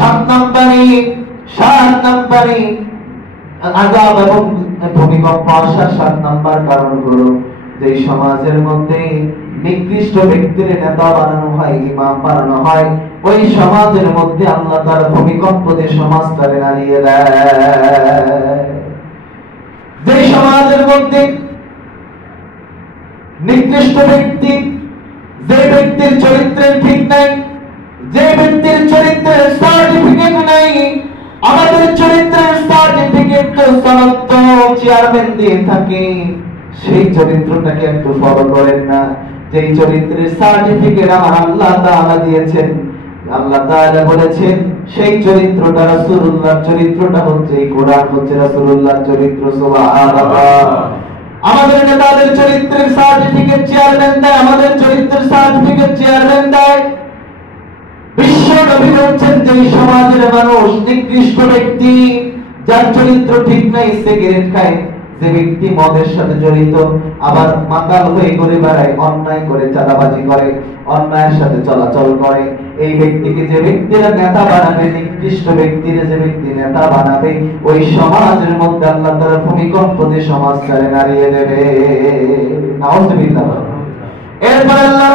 সাত নম্বরে আযাব এবং ভূমিকম্প আসার 7 নম্বর কারণ হলো যে সমাজের মধ্যে নিকৃষ্ট ব্যক্তির নেতা বানানো হয়, ইমাম বানানো হয়, ওই সমাজের মধ্যে আল্লাহ তাআলা ভূমিকম্প দিয়ে সমাজটাকে নাড়িয়ে দেয়। যে সমাজের মধ্যে নিকৃষ্ট ব্যক্তি, যে ব্যক্তির চরিত্রের ঠিক নাই, যে ব্যক্তির চরিত্রের সার্টিফিকেট নাই, আমাদের চরিত্রের সার্টিফিকেট তো সনদ চেয়ারম্যান দিয়ে থাকে, সেই চরিত্রটাকে একটু ফলো করেন না। যেই চরিত্রের সার্টিফিকেট আমার আল্লাহ তাআলা দিয়েছেন, আল্লাহ তাআলা বলেছেন সেই চরিত্রটা রাসূলুল্লাহর চরিত্রটা হচ্ছে, এই কোরআন হচ্ছে রাসূলুল্লাহর চরিত্র। সুবহানাল্লাহ। আমাদের নেতাদের চরিত্রের সার্টিফিকেট চেয়ারম্যান দেয়, আমাদের চরিত্রের সার্টিফিকেট চেয়ারম্যান দেয়। বিশ্ব নবী বলছেন যে সমাজের মানুষ নিকৃষ্ট ব্যক্তি, যার চরিত্র ঠিক নাই, সিগারেট খায়, যে ব্যক্তি মদের সাথে জড়িত, আবার মাতাল হয়ে ঘুরে বেড়ায়, অন্যায় করে, চাঁদাবাজি করে, অন্যায়ের সাথে চলাচল করে, এই ব্যক্তিকে যে ব্যক্তিরা নেতা বানাবে, নিকৃষ্ট ব্যক্তিরা যে ব্যক্তি নেতা বানাবে, ওই সমাজের মধ্যে আল্লাহ তাআলা ভূমিকম্প দিয়ে সমাজটাকে নাড়িয়ে দেবে। নাউযুবিল্লাহ। এরপর আল্লাহ